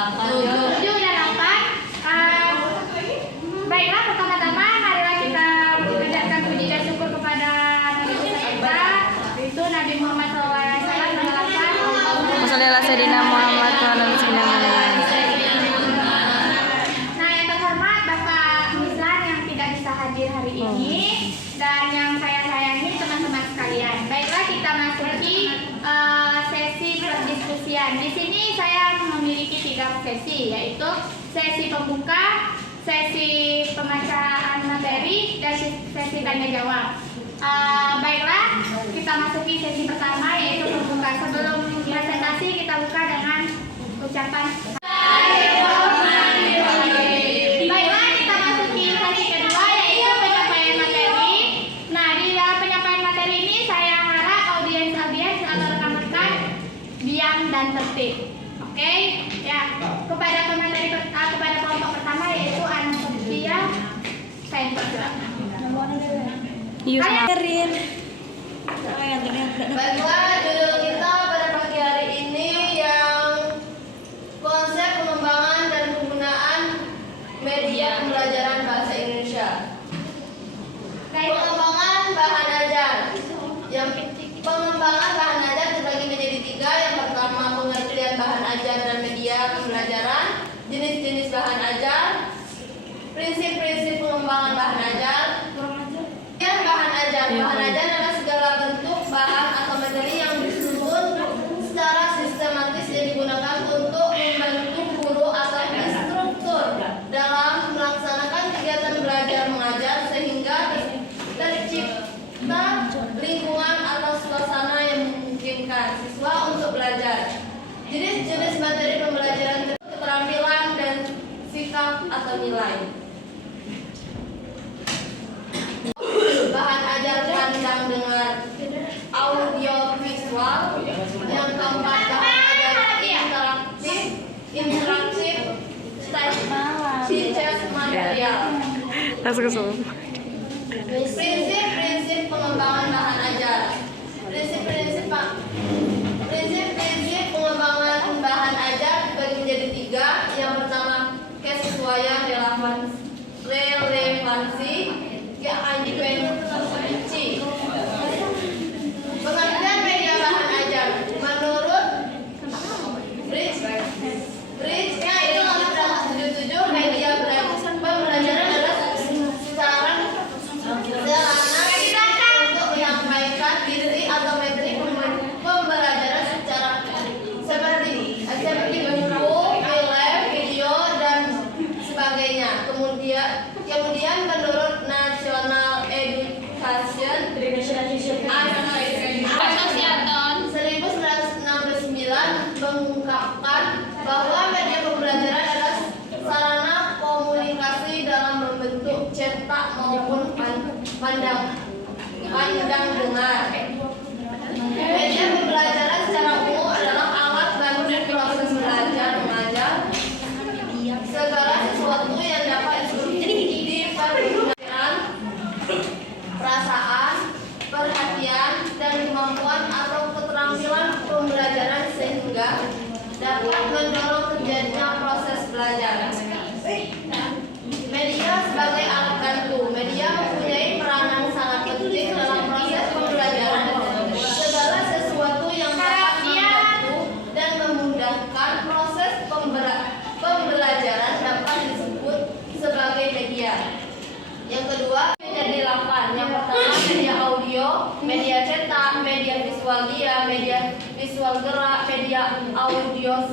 7 dan 8. Baiklah, pertama-tama marilah kita mengucapkan puji dan syukur kepada Nabi kita, itu Nabi Muhammad SAW mengatakan Wassalamualaikum Sayyidina Muhammad wa ala Nah, yang terhormat Bapak Mislan yang tidak bisa hadir hari ini dan yang saya sayangi teman-teman sekalian. Baiklah, kita masuki sesi perdiskusian. Di sini saya memiliki 3 sesi, yaitu sesi pembuka, sesi pembacaan materi, dan sesi tanya jawab. Baiklah, kita masuki sesi pertama, yaitu pembuka. Sebelum presentasi kita buka dengan ucapan Baiklah, kita masuki sesi kedua, yaitu penyampaian materi. Nah, di dalam penyampaian materi ini saya harap audiens atau rekan-rekan diam dan tertib. Oke, ya. Kepada pemateri kepada kelompok pertama, yaitu Ana Sofia, saya persilakan. Kalian Baiklah, judul kita pada pagi hari ini yang konsep pengembangan dan penggunaan media pembelajaran bahasa Indonesia. Pengembangan bahan ajar. Yang pengembangan bahan ajar terbagi menjadi 3. Yang pertama, pengertian bahan ajar dan media pembelajaran, jenis-jenis bahan ajar, prinsip-prinsip pengembangan bahan ajar. Bahan ajar. Bahan ajar adalah segala bentuk bahan atau materi yang disusun secara sistematis yang digunakan untuk membantu guru atau instruktur dalam melaksanakan kegiatan belajar mengajar sehingga tercipta lingkungan atau suasana yang memungkinkan siswa untuk belajar. Jenis-jenis materi pembelajaran keterampilan dan sikap atau nilai. Bahan ajar pandang dengar audio visual. Yang keempat, bahan ajar interaktif teachers material. Prinsip-prinsip pengembangan bahan ajar. Prinsip-prinsip pengembangan bahan ajar dibagi menjadi 3. Yang pertama, kesesuaian relevansi, pengertian media bahan ajar menurut Bridge-nya itu nomor 77. Media pembelajaran adalah sarana untuk menyampaikan isi atau materi pembelajaran seperti buku, film, video, dan sebagainya. Kemudian menurut National Education Association 1969 mengungkapkan bahwa media pembelajaran adalah sarana komunikasi dalam membentuk cetak maupun pandang dengar. Media pembelajaran secara umum adalah alat bantu proses belajar mengajar. Segala sesuatu yang dapat dipergunakan perasaan, perhatian, dan kemampuan atau keterampilan pembelajaran sehingga dapat mendorong terjadinya proses belajar. Media sebagai alat bantu. Media mempunyai peranan sangat penting dalam proses pembelajaran. Segala sesuatu yang dapat membantu dan memudahkan proses pembelajaran dapat disebut sebagai media. Yang kedua, menjadi 8. Yang pertama, media audio, media cetak, media visual dia, media visual gerak, media audio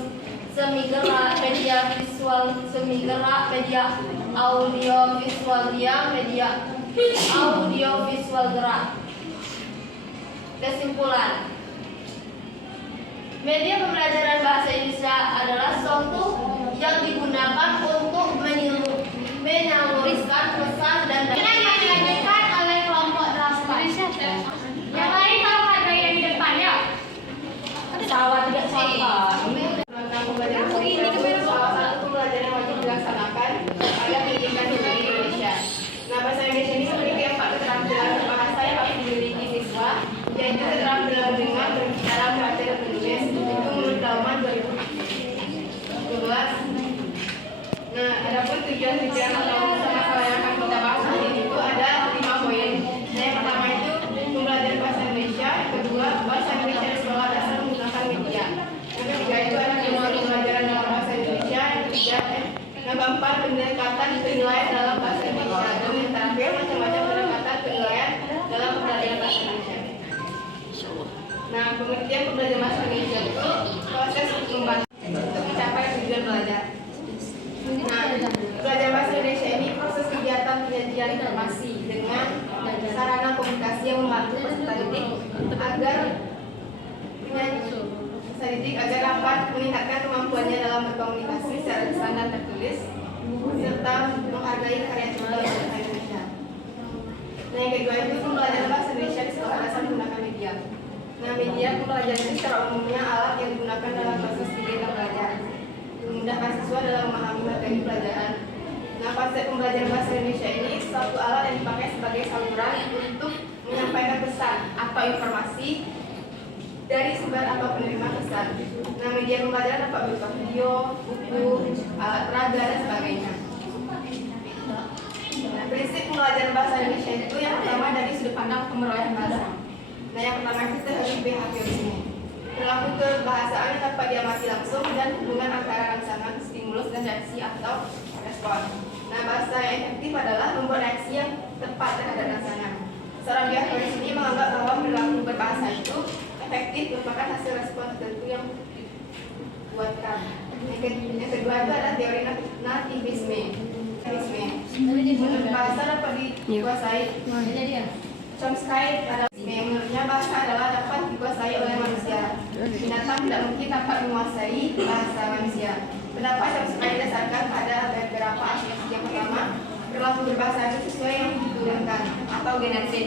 semi gerak, media visual semi gerak, media audio visual dia, media audio visual gerak. Kesimpulan, media pembelajaran bahasa Indonesia adalah suatu yang digunakan untuk menyalurkan pesan dan dilanjutkan oleh kelompok 8. Yang lain kalau harga yang di depan ya. pesawat tidak sampah. Salah satu pembelajaran yang wajib dilaksanakan pada pendidikan di Indonesia. Nah, bahasa Indonesia ini memiliki 4 keterampilan bahasa yang harus dimiliki siswa, yaitu keterampilan dengar, berbicara, membaca, dan menulis. Itu menurut Dauman 2012. Pengertian pembelajaran bahasa Indonesia itu proses untuk mencapai tujuan belajar. Nah, belajar bahasa Indonesia ini proses kegiatan penyajian informasi dengan sarana komunikasi yang membantu peserta didik agar dapat meningkatkan kemampuannya dalam berkomunikasi secara lisan dan tertulis serta menghargai karya cipta bahasa Indonesia. Nah, yang kedua itu pembelajaran bahasa Indonesia di sekolah dasar menggunakan media. Nah, media pembelajaran itu secara umumnya alat yang digunakan dalam proses kegiatan belajar, memudahkan siswa dalam memahami materi pelajaran. Nah, konsep pembelajaran bahasa Indonesia ini suatu alat yang dipakai sebagai saluran untuk menyampaikan pesan atau informasi dari sumber atau penerima pesan. Nah, media pembelajaran dapat berupa video, buku, alat peraga, dan sebagainya. Nah, prinsip pembelajaran bahasa Indonesia itu yang pertama dari sudut pandang pemerolehan bahasa. Nah, yang pertama kita harus behaviorisme. Perilaku kebahasaan yang dapat diamati langsung dan hubungan antara rangsangan, stimulus, dan reaksi atau respon. Nah, bahasa yang efektif adalah membuat reaksi yang tepat terhadap rangsangan. Seorang behavioris ini menganggap bahwa perilaku berbahasa itu efektif merupakan hasil respon tertentu yang dibuatkan. Yang kedua itu adalah teori nativisme. Menurut bahasa dapat dikuasai. Chomsky pada menurutnya bahasa adalah dapat dikuasai oleh manusia. Binatang tidak mungkin dapat menguasai bahasa manusia. Pendapat Chomsky didasarkan pada beberapa asumsi. Yang pertama, perilaku berbahasa itu sesuai yang diturunkan atau genetik.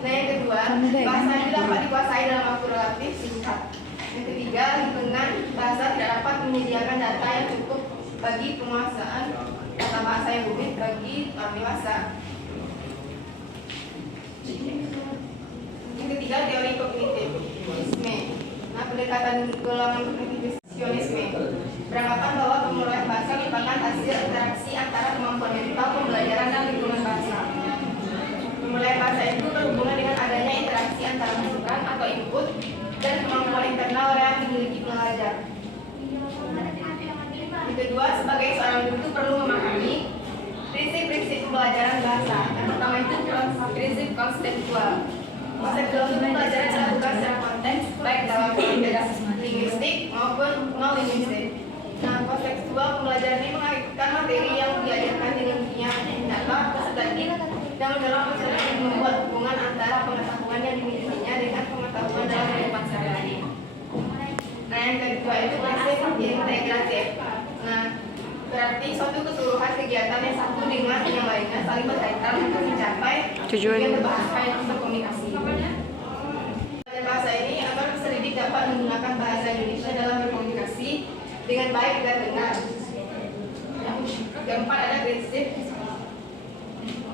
Nah, yang kedua, bahasa itu dapat dikuasai dalam waktu relatif singkat. Yang ketiga, lingkungan bahasa tidak dapat menyediakan data yang cukup bagi penguasaan data bahasa yang rumit bagi orang dewasa. Yang ketiga, teori kognitivisme. Nah, pendekatan golongan kognitivisme beranggapan bahwa pemerolehan bahasa merupakan hasil interaksi antara kemampuan mental, pembelajaran, dan lingkungan bahasa. Pemerolehan bahasa itu berhubungan dengan adanya interaksi antara masukan atau input dan kemampuan internal yang dimiliki pelajar. Yang kedua, sebagai seorang guru perlu memahami prinsip-prinsip pembelajaran bahasa. Yang pertama itu prinsip konseptual. Konseptual itu pembelajaran dilakukan secara konteks, baik dalam konteks linguistik maupun non-linguistik. Nah, konseptual pembelajaran ini mengaitkan materi yang diajarkan dengan dunia data, peserta didik, dan mendorong peserta didik membuat hubungan antara pengetahuan yang dimilikinya dengan pengetahuan dalam kehidupan sehari-hari. Nah, yang kedua itu prinsip integratif. Nah, berarti suatu keseluruhan kegiatan yang satu dengan yang lainnya saling berkaitan untuk mencapai tujuan berbahasa yang berkomunikasi. Belajar bahasa ini agar peserta didik dapat menggunakan bahasa Indonesia dalam berkomunikasi dengan baik dan benar. Yang keempat ada prinsip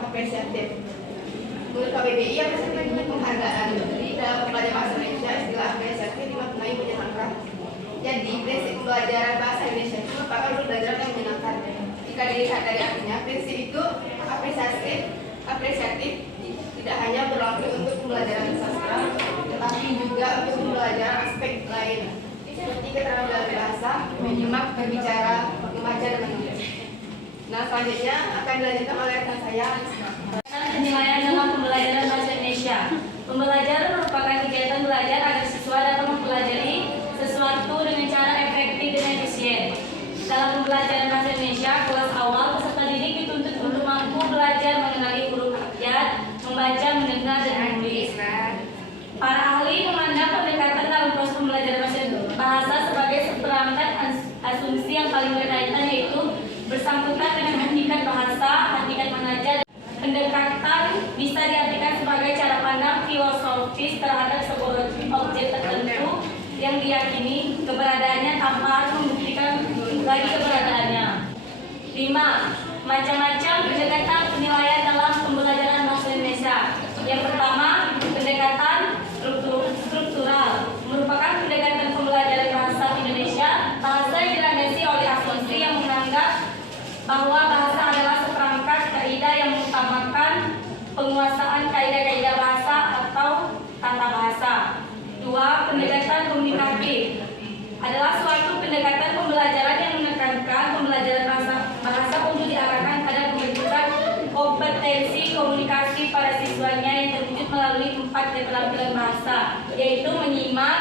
apresiatif. Menurut KBBI, apresiatif ini penghargaan. Jadi dalam pembelajaran bahasa Indonesia istilah apresiatif dimaknai menyenangkan. Jadi prinsip pembelajaran bahasa Indonesia itu merupakan pembelajaran yang menyenangkan. Jika dilihat dari artinya, prinsip itu apresiatif tidak hanya berlaku untuk pembelajaran sastra, tetapi juga untuk pembelajaran aspek lain seperti keterampilan bahasa, menyimak, berbicara, membaca, dan menulis. Nah, selanjutnya akan dilanjutkan oleh rekan saya. Penilaian dalam pembelajaran bahasa Indonesia. Pembelajaran merupakan kegiatan belajar agar siswa dapat mempelajari sesuatu dengan cara efektif dan efisien. Dalam pembelajaran bahasa Indonesia, kelas awal peserta didik dituntut untuk mampu belajar mengenali huruf abjad, membaca, mendengar, dan menulis. Para ahli memandang pendekatan dalam proses pembelajaran bahasa sebagai seperangkat asumsi yang paling berkaitan, yaitu bersangkutan dengan hakikat bahasa, hakikat mengajar. Pendekatan bisa diartikan sebagai cara pandang filosofis terhadap sebuah objek tertentu yang diyakini keberadaannya tanpa harus membuktikan lagi keberadaannya. 5. Macam-macam pendekatan penilaian dalam pembelajaran bahasa Indonesia. Yang pertama, pendekatan struktural merupakan pendekatan pembelajaran bahasa Indonesia. Bahasa yang dilandasi oleh asumsi yang menganggap bahwa bahasa adalah seperangkat kaidah yang mengutamakan penguasaan kaidah-kaidah bahasa atau tata bahasa. 2. Pendekatan komunikatif adalah suatu pendekatan pembelajaran yang menekankan pembelajaran bahasa untuk diarahkan pada pembentukan kompetensi komunikasi para siswanya yang terwujud melalui 4 keterampilan bahasa, yaitu menyimak,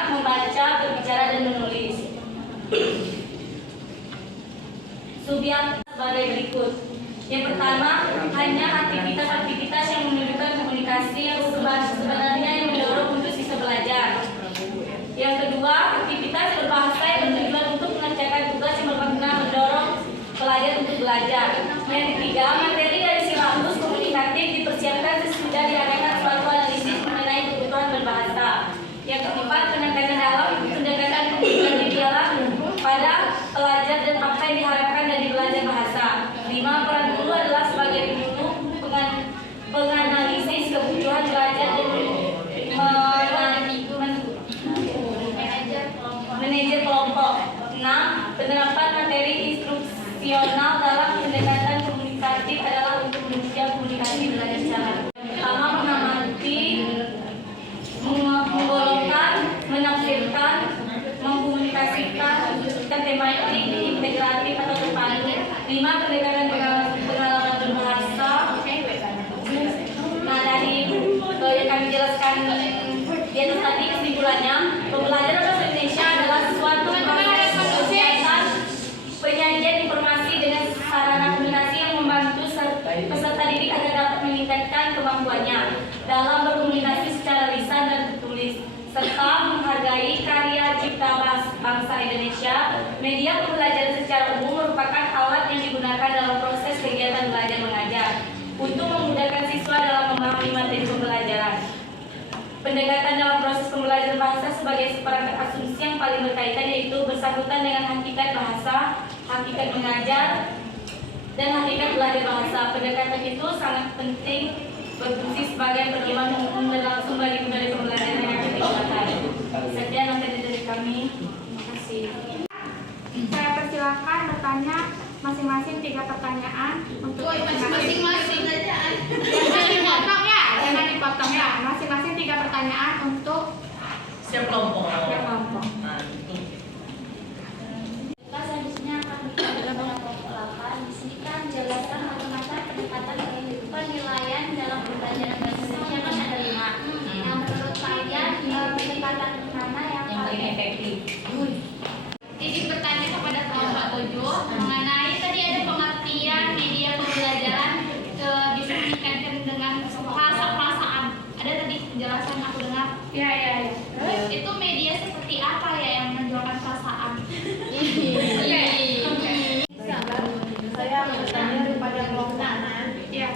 subjek sebagai berikut. Yang pertama, hanya aktivitas-aktivitas yang menunjukkan komunikasi yang sebenarnya yang mendorong untuk siswa belajar. Yang kedua, aktivitas berbahasa yang bertujuan untuk mengerjakan tugas yang bermakna mendorong pelajar untuk belajar. Yang ketiga, materi dari silabus komunikatif dipersiapkan sesudah diadakan suatu analisis mengenai kebutuhan berbahasa. Yang keempat, pendekatan dialog pada pelajar dan fakta yang diharapkan dari belajar bahasa. 5. Peran guru adalah sebagai penutup penganalisis kebutuhan belajar dan manajer kelompok. 6. Penerapan materi instruksional dalam pendekatan komunikatif adalah untuk menunjang komunikasi belajar secara. Pertama, mengamati, menggolongkan, menafsirkan, mengkomunikasikan tematik integratif atau terpadu. 5. Pendekatan pengalaman berbahasa. Nah, dari yang kami jelaskan di atas tadi, kesimpulannya, pembelajaran bahasa Indonesia adalah suatu proses kegiatan penyajian informasi dengan sarana komunikasi yang membantu peserta didik agar dapat meningkatkan kemampuannya dalam berkomunikasi secara lisan dan tertulis, serta menghargai karya cipta bangsa Indonesia. Media pembelajaran secara umum merupakan alat yang digunakan dalam proses kegiatan belajar mengajar untuk memudahkan siswa dalam memahami materi pembelajaran. Pendekatan dalam proses pembelajaran bahasa sebagai seperangkat asumsi yang paling berkaitan, yaitu bersangkutan dengan hakikat bahasa, hakikat mengajar, dan hakikat belajar bahasa. Pendekatan itu sangat penting berfungsi sebagai pedoman umum dalam sumber dari pembelajaran yang akan digunakan. Sekian materi dari kami. Terima kasih. Saya persilakan bertanya masing-masing 3 pertanyaan untuk Masing-masing aja. jangan dipotong ya, jangan dipotong ya. Masing-masing 3 pertanyaan untuk Siap kelompok. kelompok. Selanjutnya akan kita dalam kelompok 8. Di sini kan jelaskan macam-macam pendekatan penilaian dalam pembelajaran bahasa Indonesia kan ada 5. Yang menurut kalian pendekatan mana yang paling efektif? Izin bertanya kepada kelompok 7 mengenai tadi ada pengertian media pembelajaran bisa meningkatkan dengan perasaan. Ada tadi penjelasan aku dengar. Iya. Itu media seperti apa ya yang menunjukkan perasaan? Saya bertanya kepada kelompok 6. Iya.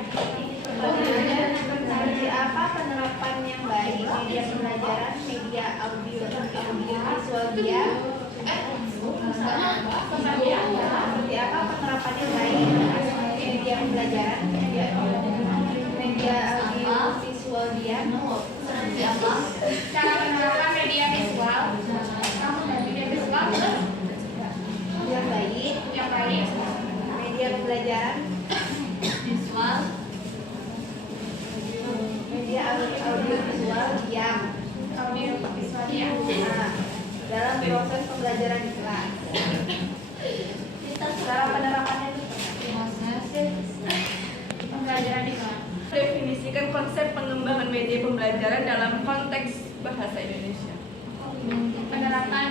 Pertanyaannya, seperti apa penerapan yang baik media pembelajaran, media audio visual dia? Seperti apa penerapan yang baik media pembelajaran, media audio visual dia? Seperti apa? Cara penerapan media visual. Kamu dan media visual Yang baik, media pembelajaran, visual? media audio visual diam. audio visual ya. Nah, dalam proses pembelajaran di kelas. Cara penerapannya itu Pembelajaran di kelas. Definisikan konsep pengembangan media pembelajaran dalam konteks bahasa Indonesia. Penerapan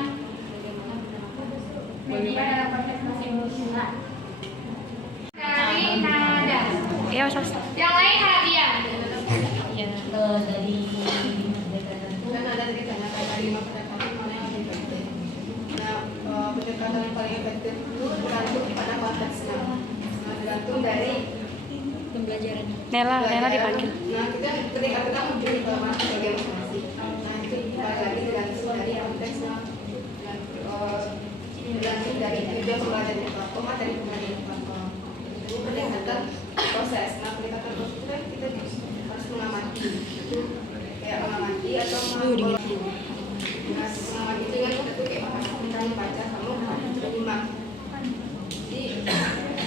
media dalam konteks bahasa Indonesia. Dari Nada. Ya, Yang lain Hadiah. dari kan ada ditanyakan dari 5 pendekatan mana yang lebih efektif. Nah, pendekatan yang paling efektif itu tergantung pada konteksnya. Nah, tergantung dari Pembelajaran. Nela dipanggil. Nah, kita ketika kita menuju ke bagian masing-masing. Nah, itu lagi tergantung dari konteksnya. Dan tergantung dari tujuan pembelajaran itu apa, materi pembelajaran itu apa. Itu pendekatan proses. Nah, pendekatan proses itu kan kita harus mengamati. Kayak mengamati atau mengamati. Nah, mengamati itu kan kita tuh kayak misalnya baca, kamu menyimak. Jadi,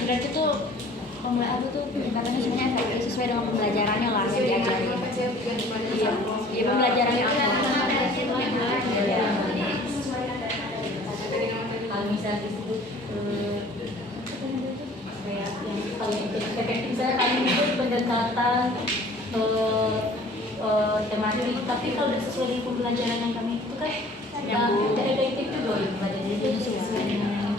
Berarti tuh pembelajaran tuh pendekatannya sebenarnya efektif sesuai dengan pembelajarannya lah yang diajarin. Iya, pembelajarannya apa? Kalau misalnya disebut kayak yang paling efektif, misalnya kami itu pendekatan tematik, tapi kalau udah sesuai dengan pembelajaran yang kami itu kan tidak efektif juga pembelajaran itu sesuai dengan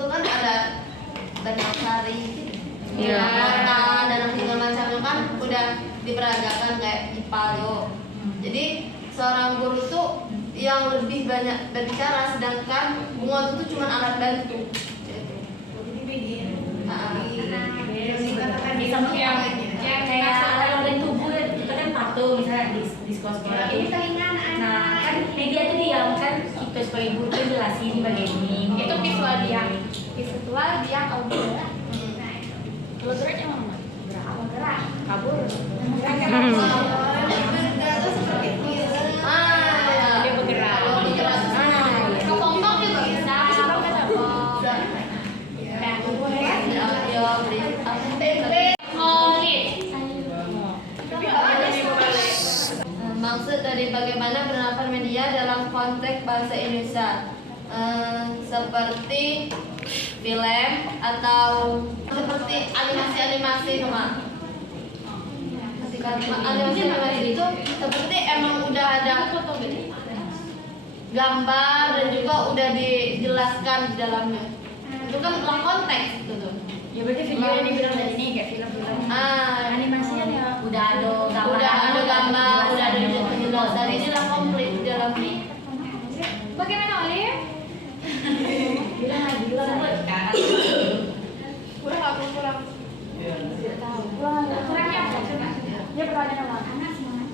tuh kan ada benang sari, Iya. kota dan segala macamnya kan udah diperagakan kayak IPA. Jadi seorang guru tuh yang lebih banyak berbicara, sedangkan bunga itu cuma alat bantu. Sama kayak alat organ tubuh kita kan patung misalnya di sekolah-sekolah Ini itu. telinga Nah, anak-anak. kan media tuh diam kan kita sebagai guru tuh jelasin bagian ini. Itu visual dia. Visual dia audio. Kalau geraknya mana? Gerak. Kabur. Dia bergerak. Kalau digerak. Kepompong juga bisa. Maksud dari bagaimana penerapan media dalam konteks bahasa Indonesia, seperti film atau seperti animasi-animasi rumah. Animasi-animasi itu seperti emang udah ada gambar dan juga udah dijelaskan di dalamnya. Itu kan dalam konteks itu tuh. Ya berarti video yang dibilang dari ini kayak film-film. Animasinya ya udah ada gambar, udah ada penjelasan. Ini lah komplit di dalam ini. Bagaimana Olive? bilang Kurang aku kurang. Kurangnya apa? Coba. dia pertanyaan apa? Anak semangat.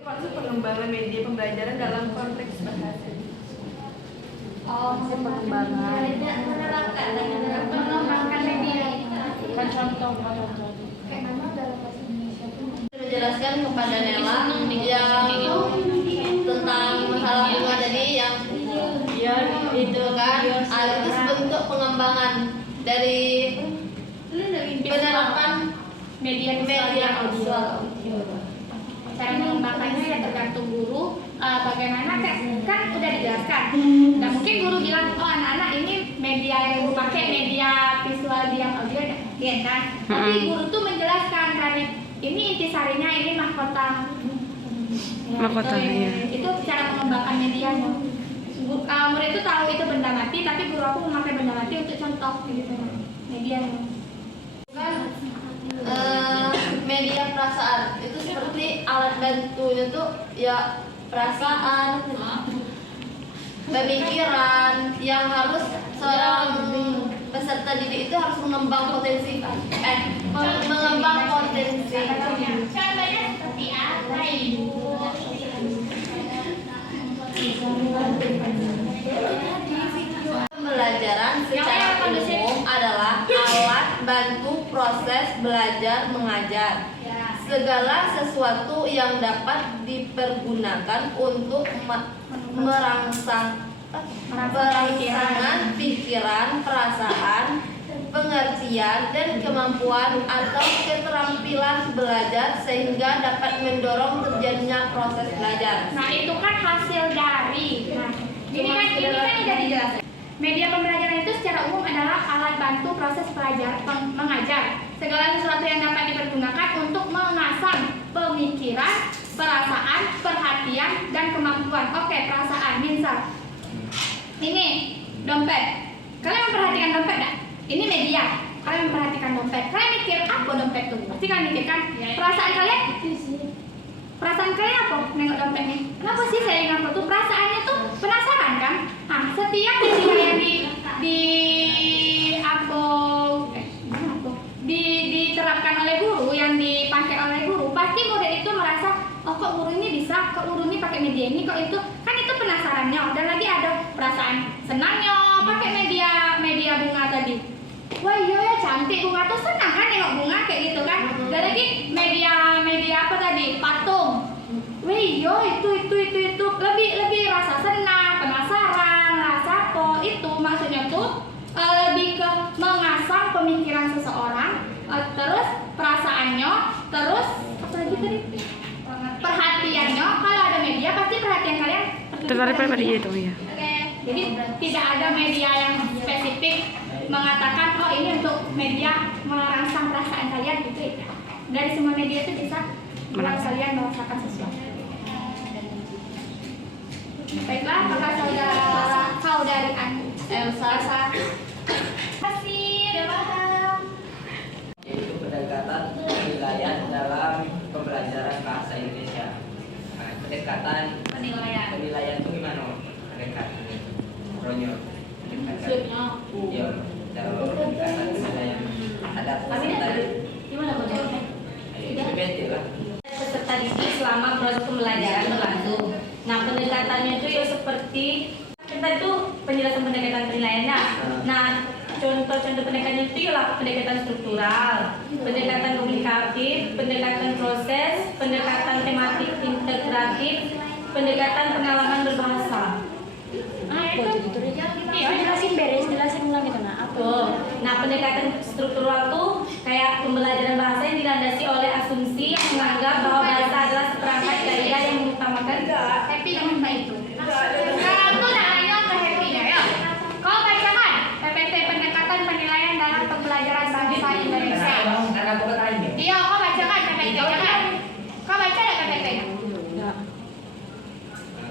Konsep pengembangan media pembelajaran dalam konteks bahasa. Pengembangan. Mengembangkan media. Kan contoh. Kayak nama dalam bahasa Indonesia tuh. Menjelaskan kepada Nela yang tentang masalah bunga tadi yang itu kan, itu sebentuk pengembangan dari penerapan Media visual. Cara mengembangkannya ya tergantung guru. Bagaimana kan udah dijelaskan. Nah mungkin guru bilang oh anak-anak ini media yang ibu pakai media visual dia audio ya kan. Tapi guru tuh menjelaskan dari ini intisarinya ini mahkota. Mahkota, iya. Itu cara mengembangkan medianya. Murid itu tahu itu benda mati, tapi guru aku memakai benda mati untuk contoh gitu medianya. Kan media perasaan itu seperti alat bantunya tuh ya perasaan, pemikiran yang harus seorang peserta didik itu harus mengembang potensi mengembang potensi. Contohnya seperti apa ibu? Pembelajaran secara umum adalah alat bantu proses belajar mengajar. Segala sesuatu yang dapat dipergunakan untuk merangsangan pikiran, perasaan, pengertian, dan kemampuan atau keterampilan belajar sehingga dapat mendorong terjadinya proses belajar. Nah itu kan hasil dari. Nah ini kan udah dijelaskan. Media pembelajaran itu secara umum adalah alat bantu proses mengajar. Segala sesuatu yang dapat dipergunakan untuk mengasah pemikiran, perasaan, perhatian, dan kemampuan. Oke, perasaan, misal ini dompet. Kalian memperhatikan dompet nggak? Ini media. Kalian memperhatikan dompet. Kalian mikir apa dompet itu? Pasti kalian mikir kan? Perasaan kalian? Perasaan kalian apa? Nengok dompet nih. Kenapa sih saya ingat tuh? Perasaannya tuh penasaran kan? Nah, setiap media yang diterapkan oleh guru, yang dipakai oleh guru, pasti murid itu merasa, oh kok guru ini bisa, kok guru ini pakai media ini, kok itu kan itu penasarannya. Dan lagi ada perasaan senangnya pakai media bunga tadi. Wah iya ya cantik bunga tuh, senang kan nengok bunga kayak gitu kan. Dan lagi media apa tadi, patung. Wah iya itu lebih rasa senang, penasaran, rasa apa itu maksudnya tuh lebih ke mengasah pemikiran seseorang, terus perasaannya, terus apa lagi tadi, perhatiannya. Kalau ada media pasti perhatian kalian Tertarik pada dia itu ya. Oke, jadi tidak ada media yang spesifik mengatakan oh ini untuk media merangsang perasaan kalian gitu ya. Dari semua media itu bisa membuat kalian merasakan sesuatu. Baiklah, apakah saudari Elsa? Terima kasih, udah paham. Yaitu pendekatan penilaian dalam pembelajaran bahasa Indonesia. Nah, pendekatan penilaian itu gimana? Pendekatan Ronyo. Iya, dalam pendekatan penilaian ada peserta. Gimana bocahnya? Berbeda lah. Peserta didik selama proses pembelajaran berlangsung. Nah, pendekatannya itu ya seperti kita itu penjelasan pendekatan penilaiannya. Nah, contoh-contoh pendekatan itu ialah pendekatan struktural, pendekatan komunikatif, pendekatan proses, pendekatan tematik integratif, pendekatan pengalaman berbahasa. Jelasin ulang gitu nah. Nah, pendekatan struktural tuh kayak pembelajaran bahasa yang dilandasi oleh asumsi yang menganggap bahwa bahasa adalah seperangkat kaidah yang mengutamakan Happy dengan baik itu. Kamu nanya ke happy-nya ya. Kau bacakan PPT pendekatan penilaian dalam pembelajaran bahasa Indonesia. Karena aku bertanya. Iya, kau bacakan PPT-nya kan? Kau baca ada PPT-nya? Nah,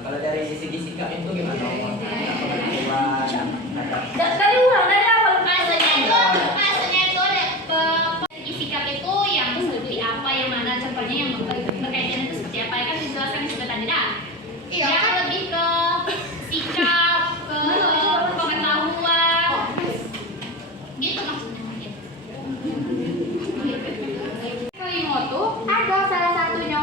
kalau dari segi sikap itu gimana? dari ulang dari awal. Maksudnya itu ada segi sikap itu yang seperti apa, yang mana contohnya yang berkaitan itu seperti apa, kan dijelaskan juga tadi dah. Iya, Yang kan? lebih ke sikap, ke pengetahuan, gitu maksudnya. Kelima tuh ada salah satunya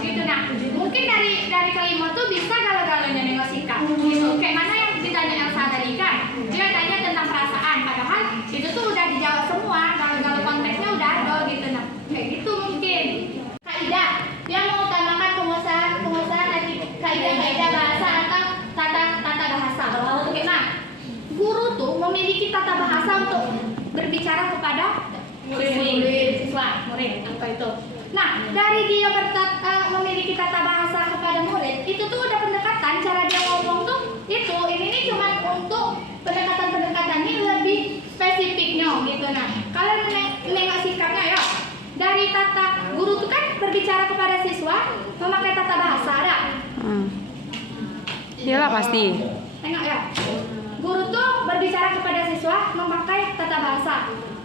gitu. Nah, mungkin dari kelima tuh bisa galau-galaunya nengok sikap gitu. Kayak mana yang ditanya Elsa tadi kan, dia tanya tentang perasaan, padahal itu tuh udah dijawab semua, galau-galau konteksnya udah ada gitu. Nah, kayak gitu mungkin. Kaidah yang mengutamakan pengusahaan kaidah bahasa atau tata bahasa. Nah, guru tuh memiliki tata bahasa untuk berbicara kepada murid apa itu. Nah, dari dia memiliki tata bahasa kepada murid, itu tuh udah pendekatan cara dia ngomong tuh itu. Ini cuma untuk pendekatannya lebih spesifiknya gitu. Nah, kalau nengok sikapnya ya, dari tata guru tuh kan berbicara kepada siswa memakai tata bahasa ada. Iyalah pasti. Tengok ya. Guru tuh berbicara kepada siswa memakai tata bahasa.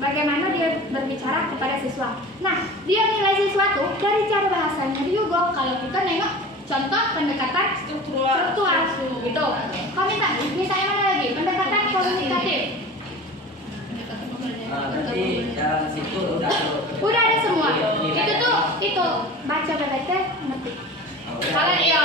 Bagaimana dia berbicara kepada siswa. Nah, dia nilai siswa tuh dari cara bahasanya juga. Kalau kita nengok contoh pendekatan struktural gitu. Kau minta yang mana lagi? Pendekatan komunikatif. Berarti dalam situ Udah ada semua. Itu baca PPT ngerti. Kalau iya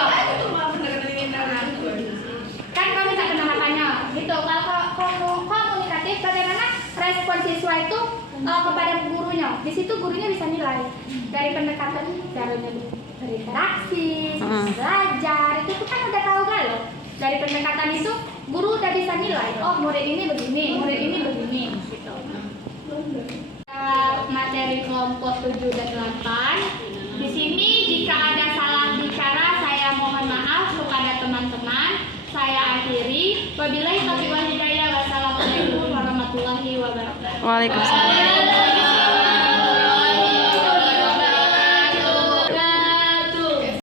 kan kami tak pernah makanya gitu. Kalau komunikatif bagaimana respon siswa itu kepada gurunya. Di situ gurunya bisa nilai dari pendekatan caranya berinteraksi, belajar itu kan udah tahu galau. Dari pendekatan itu guru udah bisa nilai. Oh, murid ini begini, murid ini begini gitu. Materi kelompok 7 dan 8. Di sini jika ada salah bicara saya mohon maaf kepada teman-teman. Saya akhiri. Wabillahi taufiq wal hidayah. Wassalamualaikum warahmatullahi wabarakatuh. Waalaikumsalam.